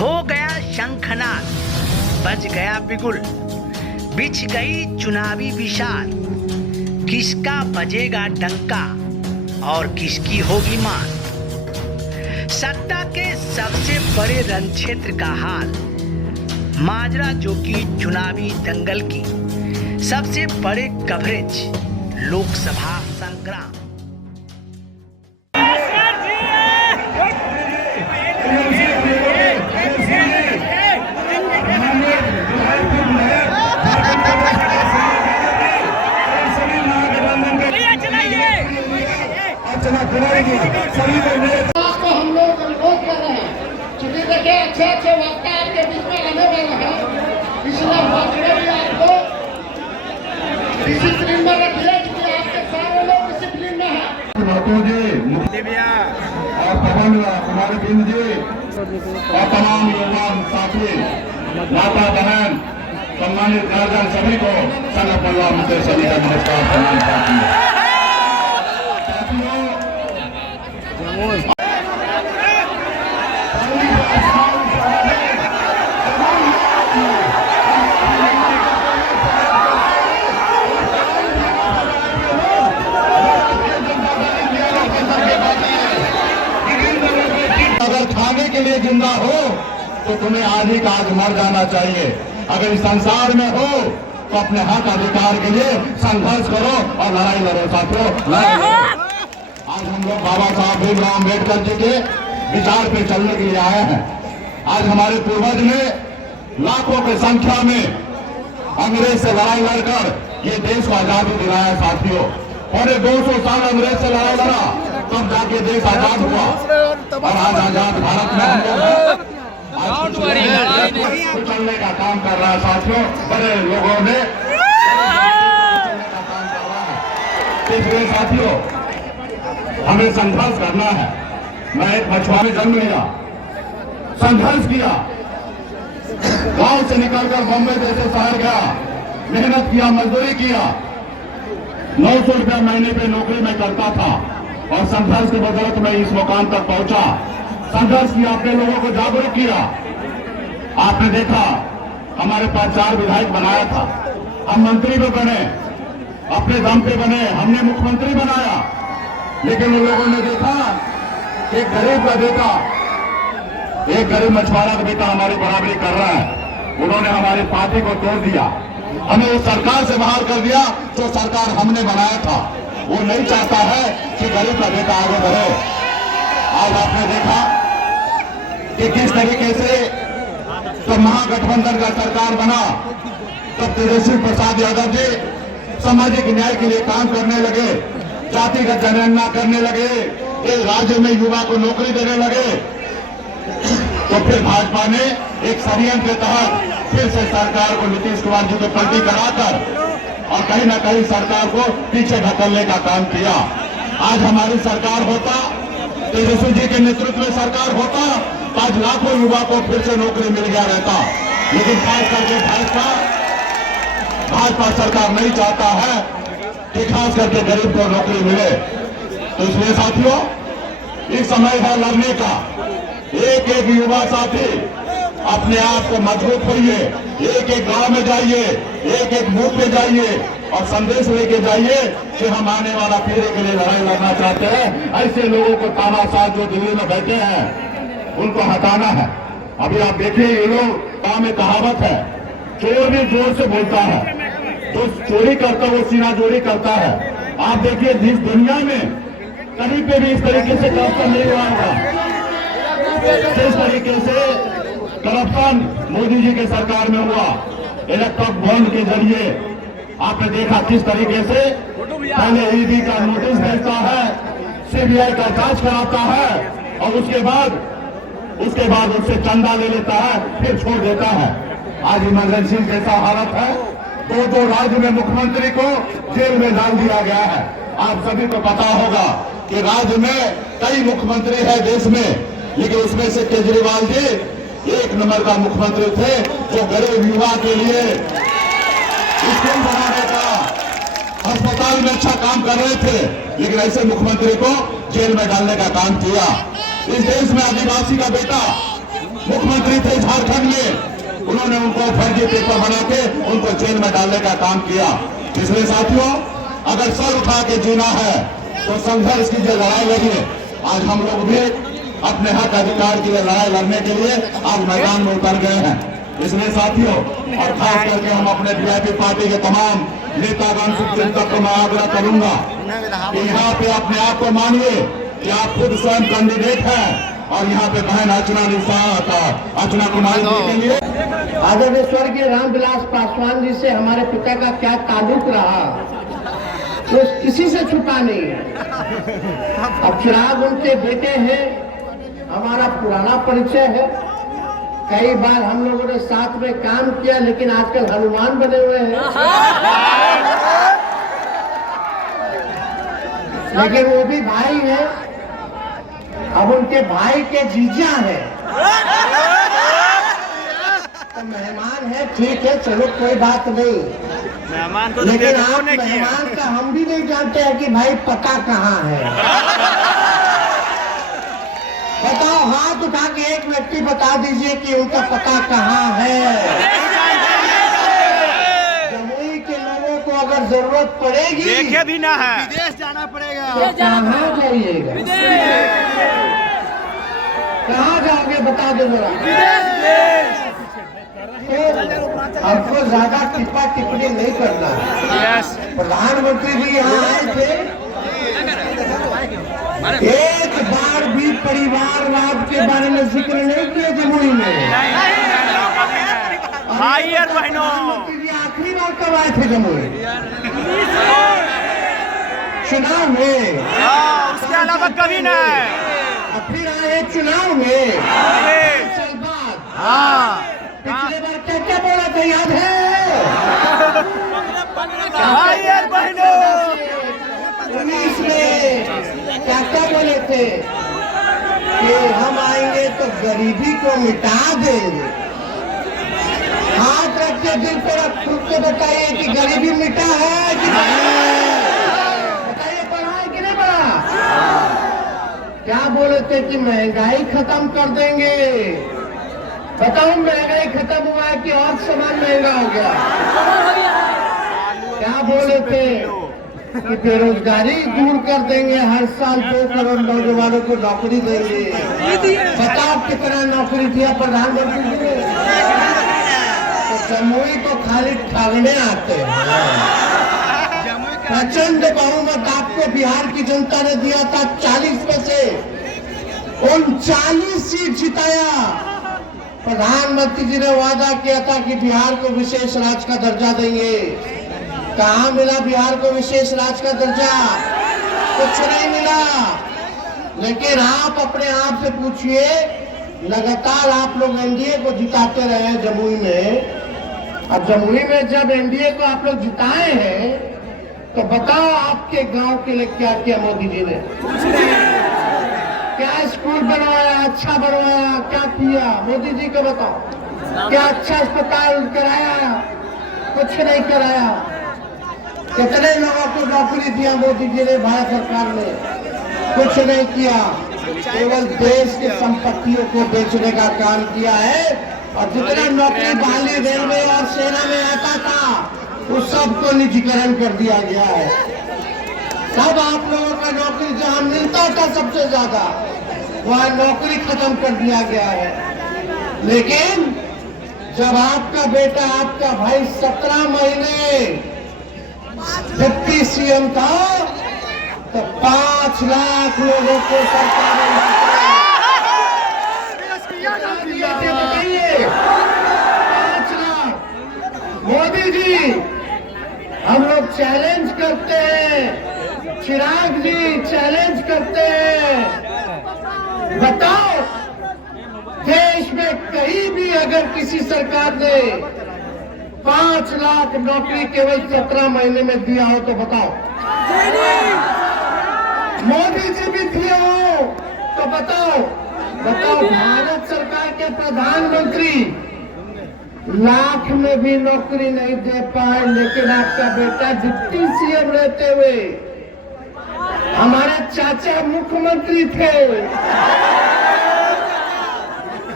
हो गया शंखनाद, बज गया बिगुल, बिछ गई चुनावी विशाल। किसका बजेगा डंका और किसकी होगी मान। सत्ता के सबसे बड़े रण क्षेत्र का हाल, माजरा जो कि चुनावी दंगल की सबसे बड़े कवरेज, लोकसभा संग्राम। आपको हम लोग अनुरोध कर रहे हैं, क्योंकि देखिए अच्छे वक्ता आपके बीच में आने वाले हैं, इसलिए वाकई भी आपको डिसिप्लिन में रखिए, क्योंकि आपके सारे लोग डिसिप्लिन में हैं। और पवन कुमार बिंद जी और तमाम युवा साथी, माता बहन, सम्मानित गार्जियन सभी को संघ परिवार मुझे सभी का नमस्कार सम्मान करती है। अगर खाने के लिए जिंदा हो तो तुम्हें आज ही का आज मर जाना चाहिए। अगर इस संसार में हो तो अपने हक अधिकार के लिए संघर्ष करो और लड़ाई लड़ो साथियों, लड़ाई लड़ो। आज हम लोग बाबा साहब भीमराव अम्बेडकर जी के विचार पे चलने के लिए आए हैं। आज हमारे पूर्वज ने लाखों की संख्या में अंग्रेज से लड़ाई लड़कर ये देश को आजादी दिलाया साथियों। और 200 साल अंग्रेज से लड़ाई लड़ा, तब जाके देश आजाद हुआ। और आज आजाद भारत में हम लोग चलने का काम कर रहा है साथियों। बड़े लोगों ने इसलिए साथियों हमें संघर्ष करना है। मैं एक मछुआरे में जन्म लिया, संघर्ष किया, गांव से निकलकर बॉम्बे जैसे शहर गया, मेहनत किया, मजदूरी किया। 900 रुपया महीने पे नौकरी में करता था और संघर्ष की बदौलत मैं इस मुकाम तक पहुंचा। संघर्ष किया, अपने लोगों को जागरूक किया। आपने देखा हमारे पास 4 विधायक बनाया था, हम मंत्री भी बने, अपने दम पे बने, हमने मुख्यमंत्री बनाया। लेकिन उन लोगों ने देखा एक गरीब का बेटा, एक गरीब मछुआरा का बेटा हमारी बराबरी कर रहा है। उन्होंने हमारी पार्टी को तोड़ दिया, हमें उस सरकार से बाहर कर दिया जो सरकार हमने बनाया था। वो नहीं चाहता है कि गरीब का बेटा आगे बढ़े। आज आपने देखा कि किस तरीके से जब महागठबंधन का सरकार बना तब तेजस्वी प्रसाद यादव जी सामाजिक न्याय के लिए काम करने लगे, जातिगत जनगणना करने लगे, इस राज्य में युवा को नौकरी देने लगे। तो फिर भाजपा ने एक षड्यंत्र के तहत फिर से सरकार को नीतीश कुमार जी को पलटी कराकर और कहीं न कहीं सरकार को पीछे ढकलने का काम किया। आज हमारी सरकार होता, तेजस्वी जी के नेतृत्व में सरकार होता, आज लाखों युवा को फिर से नौकरी मिल गया रहता। लेकिन खास करके भाजपा सरकार नहीं चाहता है कि खास करके गरीब को नौकरी मिले। तो इसलिए साथियों इस समय है लड़ने का। एक एक युवा साथी अपने आप को मजबूत करिए, एक एक गांव में जाइए, एक एक बूथ पे जाइए और संदेश लेके जाइए कि हम आने वाला पीढ़ी के लिए लड़ाई लड़ना चाहते हैं। ऐसे लोगों को तानाशाह जो दिल्ली में बैठे हैं उनको हटाना है। अभी आप देखिए ये लोग गांव में कहावत है, चोर भी जोर से बोलता है, जो चोरी करता है वो सीना जोड़ी करता है। आप देखिए जिस दुनिया में कहीं पे भी इस तरीके से करप्शन नहीं हुआ होगा जिस तरीके से करप्शन मोदी जी के सरकार में हुआ। इलेक्ट्रॉनिक बॉन्ड के जरिए आपने देखा किस तरीके से पहले ईडी का नोटिस भेजता है, सीबीआई का जांच कराता है और उसके बाद उससे चंदा ले लेता है, फिर छोड़ देता है। आज इमरजेंसी जैसा हालत है, दो राज्य में मुख्यमंत्री को जेल में डाल दिया गया है। आप सभी को पता होगा कि राज्य में कई मुख्यमंत्री है देश में, लेकिन उसमें से केजरीवाल जी 1 नंबर का मुख्यमंत्री थे जो गरीब युवा के लिए स्कूल बनाने का, अस्पताल में अच्छा काम कर रहे थे। लेकिन ऐसे मुख्यमंत्री को जेल में डालने का काम किया। इस देश में आदिवासी का बेटा मुख्यमंत्री थे झारखंड में, उन्होंने उनको फर्जी पेपर बना के उनको जेल में डालने का काम किया। इसलिए साथियों, अगर सर उठा के जीना है तो संघर्ष की जो लड़ाई लड़ी है, आज हम लोग भी अपने हक अधिकार के लिए लड़ाई लड़ने के लिए आज मैदान में उतर गए हैं। इसलिए साथियों, और खास करके हम अपने वीआईपी पार्टी के तमाम नेतागण तक को मैं आग्रह करूंगा कि यहाँ पे अपने आप को मानिए कि आप खुद स्वयं कैंडिडेट हैं और यहाँ पे बहन अर्चना कुमारी जी के लिए आदरणीय स्वर्गीय रामविलास पासवान जी से हमारे पिता का क्या ताल्लुक रहा, वो किसी से छुपा नहीं है। अब चिराग उनके बेटे हैं, हमारा पुराना परिचय है, कई बार हम लोगों ने साथ में काम किया, लेकिन आजकल हनुमान बने हुए हैं। लेकिन वो भी भाई है, अब उनके भाई के जीजा हैं, तो मेहमान है, ठीक है, चलो कोई बात नहीं। मेहमान को लेकिन आप मेहमान का हम भी नहीं जानते हैं कि भाई पता कहाँ है। बताओ, हाथ उठा के एक व्यक्ति बता दीजिए कि उनका पता कहाँ है। जमुई के लोगों को अगर जरूरत पड़ेगी, देखे भी ना है, विदेश जाना पड़ेगा, तो कहाँ जाइएगा? कहाँ जाओगे बता दो जरा। तो आपको ज्यादा टिप्पा टिप्पणी नहीं करना है। प्रधानमंत्री जी यहाँ आए थे, एक बार भी परिवारवाद के बारे में जिक्र नहीं किया जमुई में। भाई और बहनों, प्रधानमंत्री जी आखिरी बार कब आए थे जमुई? चुनाव में, उसके अलावा कभी ना है। अब फिर आए चुनाव में, साल बाद। पिछले बार क्या क्या बोला था याद है? भाई और बहनों, 19 में क्या क्या बोले थे कि हम आएंगे तो गरीबी को मिटा देंगे। हाथ रख के दिल पर अब खुद को बताइए कि गरीबी मिटा है कि नहीं? बताइए, बढ़ा है कि नहीं बढ़ा? क्या बोले थे कि महंगाई खत्म कर देंगे। बताओ, महंगाई खत्म हुआ है कि और सामान महंगा हो गया? क्या बोले थे कि बेरोजगारी दूर कर देंगे, हर साल 2 करोड़ नौजवानों को नौकरी देंगे। बताओ कितना नौकरी दिया प्रधानमंत्री जी ने? तो जमुई को खाली ठगने आते हैं। प्रचंड बहुमत आपको बिहार की जनता ने दिया था, 40 में से 39 सीट जिताया। प्रधानमंत्री जी ने वादा किया था कि बिहार को विशेष राज्य का दर्जा देंगे। कहाँ मिला बिहार को विशेष राज्य का दर्जा? कुछ नहीं मिला। लेकिन आप अपने आप से पूछिए, लगातार आप लोग एनडीए को जिताते रहे हैं जमुई में। अब जमुई में जब एनडीए को आप लोग जिताए हैं, तो बताओ आपके गांव के लिए क्या किया मोदी जी ने? क्या स्कूल बनवाया, अच्छा बनवाया, क्या किया? मोदी जी को बताओ। क्या अच्छा अस्पताल कराया? कुछ नहीं कराया। कितने लोगों को नौकरी दिया मोदी जी ने, भारत सरकार ने? कुछ नहीं किया। केवल देश की संपत्तियों को बेचने का काम किया है। और जितना नौकरी बहाली रेलवे और सेना में आता था, उस सबको निजीकरण कर दिया गया है। सब आप लोगों का नौकरी जहां मिलता था सबसे ज्यादा, वहां नौकरी खत्म कर दिया गया है। लेकिन जब आपका बेटा, आपका भाई 17 महीने डिप्टी सीएम था, तो 5 लाख लोगों को सरकार ने बताइए, 5 लाख। मोदी जी, हम लोग चैलेंज करते हैं, चिराग जी चैलेंज करते हैं, बताओ देश में कहीं भी अगर किसी सरकार ने 5 लाख नौकरी केवल 17 महीने में दिया हो तो बताओ। मोदी जी भी दिए हो तो बताओ। बताओ, भारत सरकार के प्रधानमंत्री लाख में भी नौकरी नहीं दे पाए, लेकिन आपका बेटा डिप्टी सीएम रहते हुए, हमारे चाचा मुख्यमंत्री थे।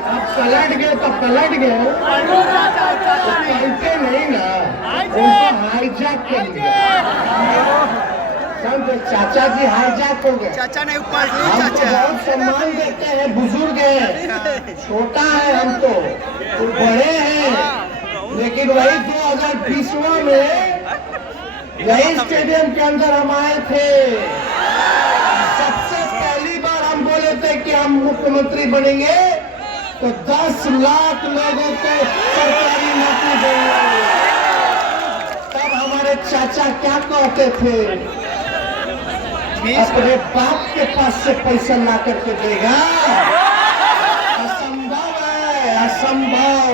आप पलट गए तो पलट गए, पलटे नहीं ना, उनको हाईजैक कर दिया। समझे, चाचा जी हाईजैक हो गए। चाचा नहीं पलटे हम तो चाचा। बहुत सम्मान देते हैं, बुजुर्ग है, छोटा है हम तो बड़े हैं, लेकिन वही 2020 में यही स्टेडियम के अंदर हम आए थे। सबसे पहली बार हम बोले थे कि हम मुख्यमंत्री बनेंगे तो 10 लाख लोगों को सरकारी नौकरी देंगे। तब हमारे चाचा क्या कहते थे, अपने बाप के पास से पैसा ला करके देगा, असंभव है, असंभव।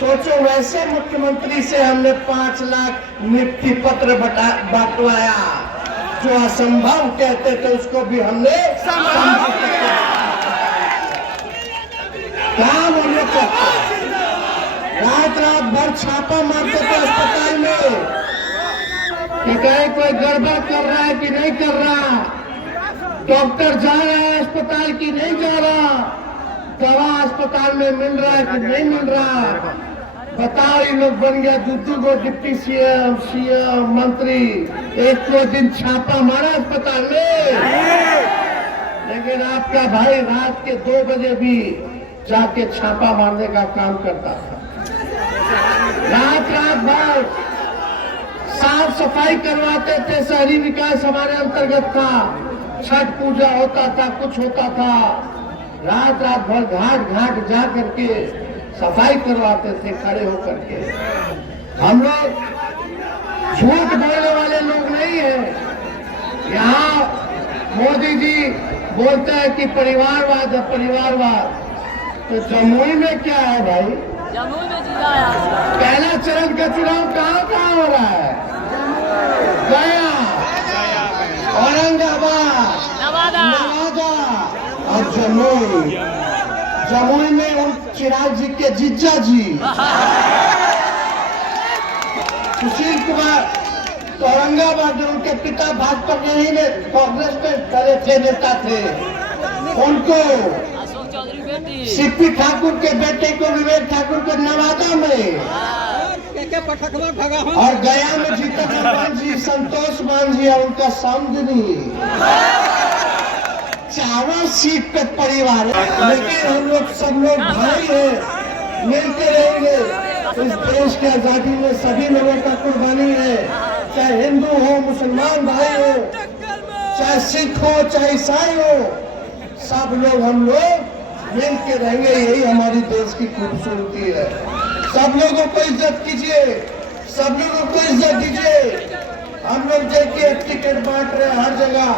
सोचो, वैसे मुख्यमंत्री से हमने 5 लाख नियुक्ति पत्र बंटवाया, जो असंभव कहते थे उसको भी हमने संभव किया। काम हम लोग करते, रात रात भर छापा मारते थे अस्पताल में कि कहीं कोई गड़बड़ कर रहा है कि नहीं कर रहा, डॉक्टर जा रहा है अस्पताल की नहीं जा रहा, दवा अस्पताल में मिल रहा है कि नहीं मिल रहा। बताओ, ये लोग बन गया दूसरी को डिप्टी सीएम, मंत्री, एक दो दिन छापा मारा अस्पताल में, लेकिन आपका भाई रात के 2 बजे भी जाके छापा मारने का काम करता था। रात भर साफ सफाई करवाते थे, शहरी विकास हमारे अंतर्गत था, छठ पूजा होता था, कुछ होता था, रात भर घाट जा करके सफाई करवाते थे खड़े होकर के। हम लोग झूठ बोलने वाले लोग नहीं है। यहाँ मोदी जी बोलते हैं कि परिवारवाद है, परिवारवाद, तो जमुई में क्या है भाई? जमुई में जिला है। पहला चरण का चुनाव कहाँ हो रहा है? गया, औरंगाबाद, नवादा और जमुई में उन चिराग जी के जीजा जी सुशील कुमार, तो औरंगाबाद में उनके पिता भाजपा के ही कांग्रेस में खड़े थे, नेता थे, उनको अशोक चौधरी बेटी सीपी ठाकुर के बेटे को, विवेक ठाकुर को नवादा में, और गया में जीतन राम जी, संतोष मांझी और उनका समझनी, चारों सीट पे परिवार है। लेकिन हम लोग सब लोग भाई हैं, मिलते रहेंगे। इस देश की आजादी में सभी लोगों का कुर्बानी है, चाहे हिंदू हो, मुसलमान भाई हो, चाहे सिख हो, चाहे ईसाई हो, सब लोग हम लोग मिल के रहेंगे। यही हमारी देश की खूबसूरती है। सब लोगों को इज्जत कीजिए, सब लोगों को इज्जत दीजिए। हम लोग देखिए टिकट बांट रहे हैं हर जगह,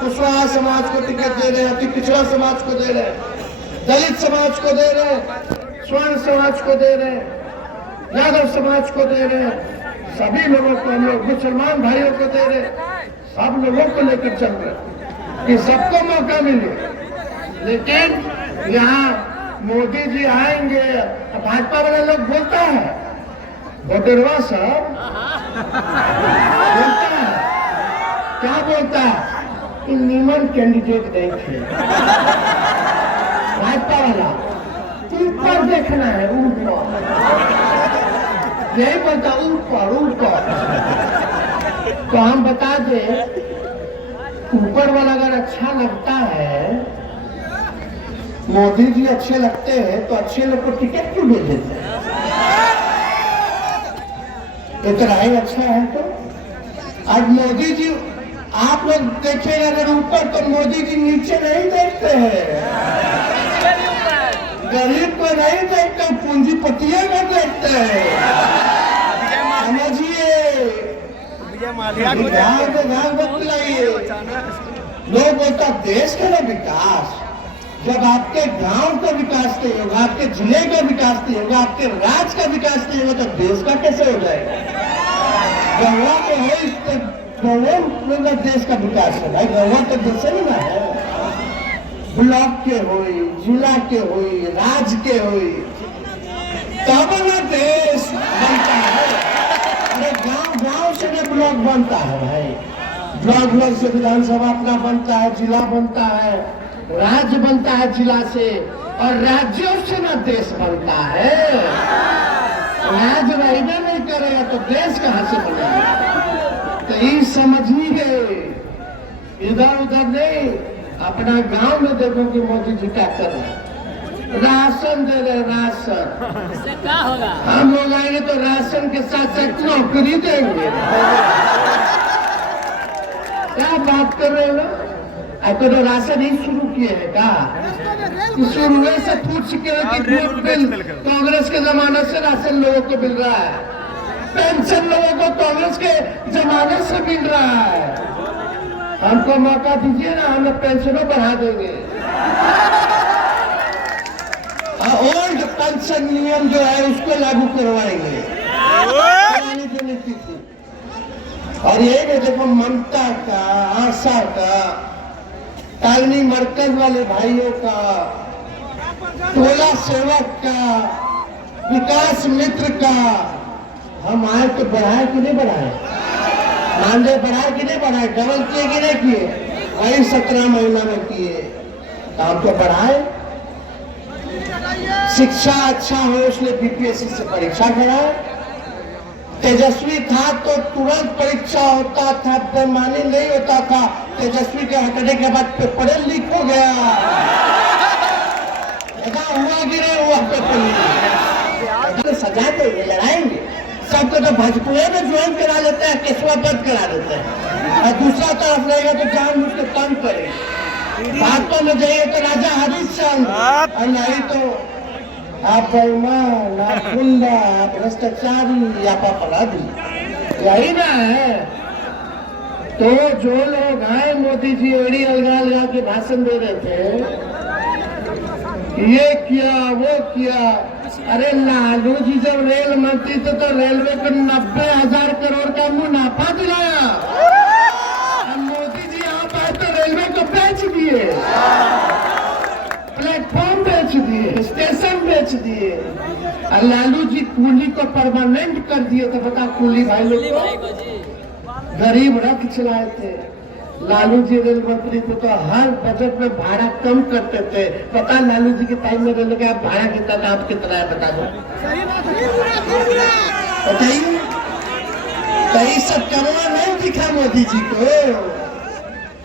कुशवाहा समाज को टिकट दे रहे हैं, अति पिछड़ा समाज को दे रहे हैं, दलित समाज को दे रहे हैं, स्वर्ण समाज को दे रहे हैं, यादव समाज को दे रहे हैं, सभी लोगों को हम लोग, मुसलमान भाइयों को दे रहे हैं, सब लोगों को लेकर चल रहे हैं कि सबको मौका मिले। लेकिन यहाँ मोदी जी आएंगे, भाजपा वाले लोग बोलता है, बटेरवा साहब बोलता है, क्या बोलता है कि नीमन कैंडिडेट नहीं थे। भाजपा वाला ऊपर देखना है, ऊपर, यही बोलता ऊपर ऊपर। तो हम बता दें, ऊपर वाला अगर अच्छा लगता है, मोदी जी अच्छे लगते हैं, तो अच्छे लोग को टिकट क्यों दे देते हैं? इतना ही अच्छा है तो आज मोदी जी, आप लोग देखेंगे अगर ऊपर, तो मोदी जी नीचे नहीं देखते हैं, गरीब को नहीं देखते, पूंजीपतियों को देखते हैं। समझिए, ध्यान बतलाइए। लोग बोलता देश का ना विकास, जब आपके गांव का विकास नहीं होगा, आपके जिले का विकास नहीं होगा, आपके राज्य का विकास नहीं होगा, तो देश का कैसे हो जाएगा? गौवा तो है, गौवा देश का विकास है भाई, गौवा तो देश ही ना है। ब्लॉक के होई, जिला के होई, राज्य के होई, तब ना देश बनता है। अरे गांव से ना ब्लॉक बनता है भाई, ब्लॉक से विधानसभा अपना बनता है, जिला बनता है, राज्य बनता है जिला से, और राज्यों से ना देश बनता है। राज्य रहना नहीं करेगा तो देश कहां से बनेगा? तो ये समझिए, इधर उधर नहीं, अपना गांव में देखो कि मोदी जी क्या कर रहे हैं। राशन दे रहे, राशन। इससे क्या होगा? हम लोग आएंगे तो राशन के साथ साथ नौकरी देंगे। क्या बात कर रहे हो? आपको तो राशन ही शुरू किए हैं क्या? शुरू से पूछ के कांग्रेस के जमाने से राशन लोगों को मिल रहा है, पेंशन लोगों को कांग्रेस के जमाने से मिल रहा है। हमको मौका दीजिए ना, हम पेंशनों बढ़ा देंगे। ओल्ड पेंशन नियम जो है उसको लागू करवाएंगे। पुरानी जो नीति थी। और यही में देखो ममता का, आशा का, तालनी मरकज वाले भाइयों का, टोला सेवक का, विकास मित्र का, हम आए तो बढ़ाए कि नहीं बढ़ाए? मानदेय बढ़ाए कि नहीं बढ़ाए? डबल किए कि नहीं किए? वही 17 महीना में किए, काम तो बढ़ाए। शिक्षा अच्छा हो इसलिए बीपीएससी से परीक्षा कराए। तेजस्वी था तो तुरंत परीक्षा होता था, बेईमानी नहीं होता था। तेजस्वी के हटने के बाद पेपर लीक हो गया। ऐसा हुआ कि नहीं हुआ? पेपर सजा देंगे, लड़ाएंगे। सबको तो भोजपुरी में ज्वाइन करा लेते हैं, केसवा बंद करा देते हैं, और दूसरा तरफ रहेगा तो जानबूझ के तंग करेंगे। बातों में जाइए तो राजा हरिश्चंद्र, और नहीं तो आप बेईमान, आप गुंडा, आप भ्रष्टाचारी, आप अपराधी, यही ना है। तो जो लोग आए, मोदी जी एड़ी अलगा लगा के भाषण दे रहे थे, ये किया वो किया। अरे लालू जी जब रेल मंत्री थे तो रेलवे को 90,000 करोड़ का मुनाफा दिलाया। अब मोदी जी यहाँ पाए तो रेलवे को बेच दिए, प्लेटफॉर्म बेच दिए, स्टेशन बेच दिए। और लालू जी कूली को परमानेंट कर दिए। तो बता, कूली भाई लोग को गरीब रथ चलाए थे। लालू जी रेल मंत्री थे तो हर बजट में भाड़ा कम करते थे। पता लालू जी के टाइम में रेलवे का भाड़ा कितना था, आप कितना है बता दो, बताइए। तो ये सब करना नहीं दिखा मोदी जी को,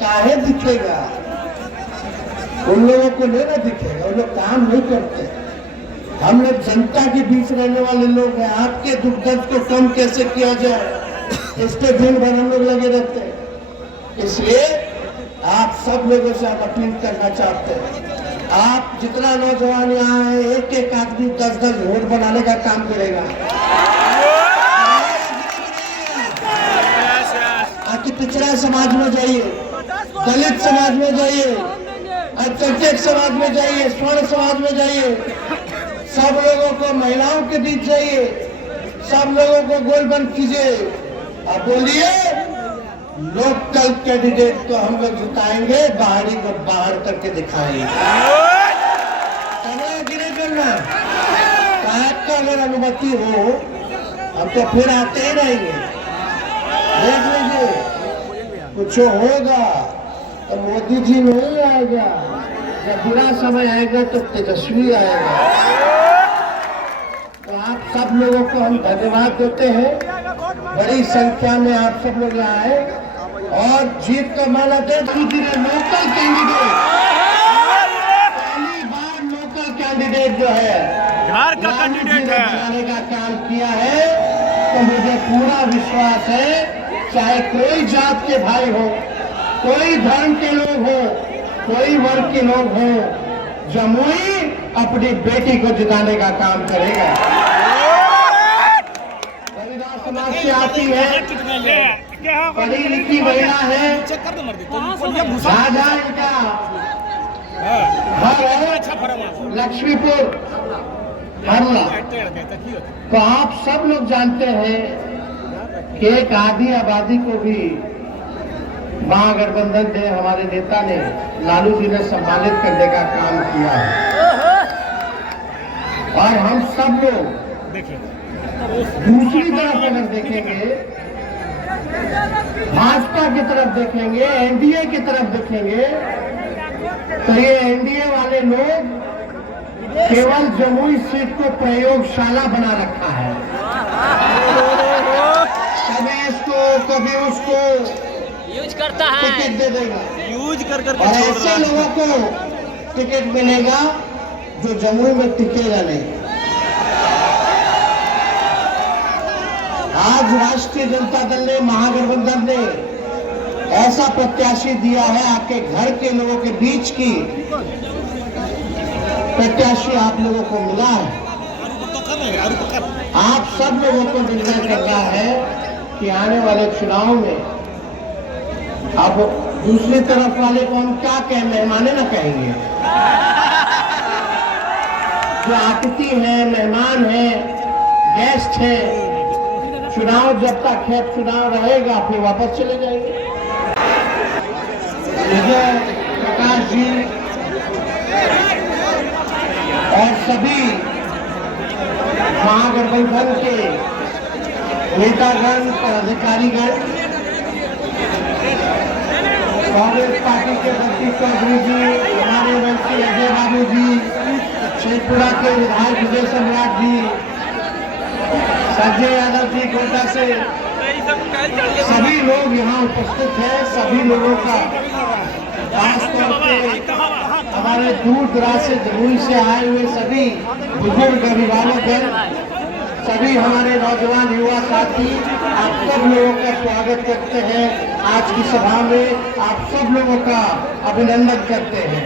काहे दिखेगा? उन लोगों को नहीं ना दिखेगा, उन लोग काम नहीं करते। हम लोग जनता के बीच रहने वाले लोग हैं। आपके दुख दर्द को कम कैसे किया जाए, इस पे दिन भर हम लोग लगे रहते हैं। इसलिए आप सब लोगों से आप अपील करना चाहते हैं, आप जितना नौजवान यहाँ है, एक एक आदमी 10-10 वोट बनाने का काम करेगा। आपकी पिछड़ा समाज में जाइए, दलित समाज में जाइए, अल्पसंख्यक समाज में जाइए, स्वर्ण समाज में जाइए, सब लोगों को, महिलाओं के बीच जाइए, सब लोगों को गोलबंद कीजिए। अब बोलिए, लोकल कैंडिडेट को हम लोग जिताएंगे, बाहरी को बाहर करके दिखाएंगे। करना कि नहीं करना? आपका अगर अनुमति हो हम तो फिर आते ही रहेंगे। देख लीजिए, कुछ होगा तो मोदी जी नहीं आएगा, जब बुरा समय आएगा तो तेजस्वी आएगा। तो आप सब लोगों को हम धन्यवाद देते हैं। बड़ी संख्या में आप सब लोग आए और जीत का माला दे। लोकल कैंडिडेट, पहली बार लोकल कैंडिडेट जो है, बिहार का कैंडिडेट है, जाने का काम किया है। तो मुझे पूरा विश्वास है, चाहे कोई जात के भाई हो, कोई धर्म के लोग हो, कोई वर्ग के लोग हो, जमुई अपनी बेटी को जिताने का काम करेगा। रविदास समाज से आती है, पढ़ी लिखी महिला है, शाहजहां का घर है लक्ष्मीपुर हरला। तो आप सब लोग जानते हैं कि एक आधी आबादी को भी महागठबंधन ने, हमारे नेता ने, लालू जी ने सम्मानित करने का काम किया है। और हम सब लोग दूसरी तरफ अगर देखेंगे, भाजपा की तरफ देखेंगे, एनडीए की तरफ देखेंगे, तो ये एनडीए वाले लोग केवल जमुई सीट को प्रयोगशाला बना रखा है। कभी इसको कभी उसको यूज करता है। टिकट दे देगा यूज कर और ऐसे लोगों को टिकट मिलेगा जो जमुई में टिकेगा नहीं। आज राष्ट्रीय जनता दल ने, महागठबंधन ने ऐसा प्रत्याशी दिया है, आपके घर के लोगों के बीच की प्रत्याशी आप लोगों को मिला है। आप सब लोगों को निर्णय करना है कि आने वाले चुनाव में अब दूसरी तरफ वाले को हम क्या कहें, मेहमाने ना कहेंगे। जो आतिथ्य है, मेहमान है, गेस्ट है, चुनाव जब तक है, चुनाव रहेगा फिर वापस चले जाएंगे। विजय प्रकाश जी और सभी महागठबंधन के नेतागण, पदाधिकारीगण, कांग्रेस पार्टी के जगदीश चौधरी जी, हमारे मंत्री अजय बाबू जी, शेखपुरा के विधायक विजय सम्राट जी, संजय यादव जी कोटा से, सभी लोग यहाँ उपस्थित हैं। सभी लोगों का खासतौर पे हमारे दूर दराज से, जमुई से आए हुए सभी बुजुर्ग अभिभावक, सभी हमारे नौजवान युवा साथी, आप सब लोगों का स्वागत करते हैं आज की सभा में। आप सब लोगों का अभिनंदन करते हैं।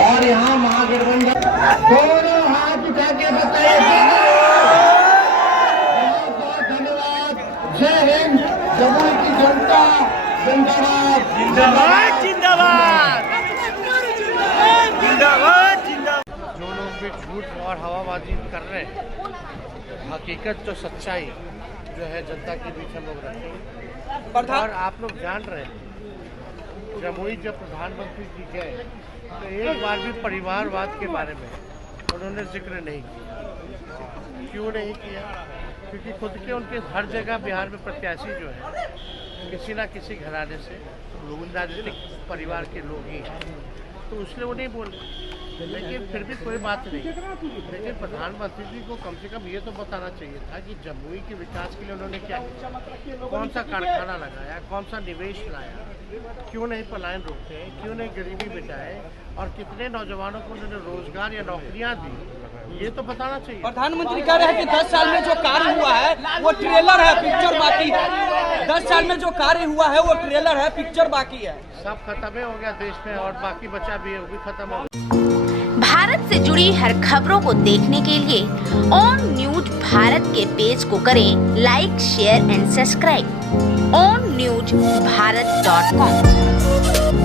और यहाँ महागठबंधन दोनों हाथ उठा के बताइए बहुत बहुत धन्यवाद। जय हिंद, जमुई की जनता जिंदाबाद, जिंदाबाद जिंदाबाद जिंदाबाद जिंदाबाद। जो लोग भी झूठ और हवाबाजी कर रहे हैं, हकीकत तो सच्चाई जो है जनता के बीच हम लोग रखेंगे। और आप लोग जान रहे हैं, जमुई जब प्रधानमंत्री जी गए तो एक बार भी परिवारवाद के बारे में उन्होंने जिक्र नहीं किया। क्यों नहीं किया? क्योंकि खुद के उनके हर जगह बिहार में प्रत्याशी जो है किसी ना किसी घराने से, राजनीतिक परिवार के लोग ही हैं, तो इसलिए वो नहीं बोले। लेकिन फिर भी कोई बात नहीं। लेकिन प्रधानमंत्री जी को कम से कम ये तो बताना चाहिए था कि जमुई के विकास के लिए उन्होंने क्या किया, कौन सा कारखाना लगाया, कौन सा निवेश लाया, क्यों नहीं पलायन रोके, क्यों नहीं गरीबी मिटाए, और कितने नौजवानों को उन्होंने रोजगार या नौकरियां दी, ये तो बताना चाहिए। प्रधानमंत्री कह रहे हैं कि 10 साल में जो कार्य हुआ है वो ट्रेलर है, पिक्चर बाकी है। 10 साल में जो कार्य हुआ है वो ट्रेलर है, पिक्चर बाकी है। सब खत्म हो गया देश में, और बाकी बचा भी है, वो भी खत्म हो गया। भारत से जुड़ी हर खबरों को देखने के लिए ऑन न्यूज भारत के पेज को करें like, share and subscribe. onNewsBharat.com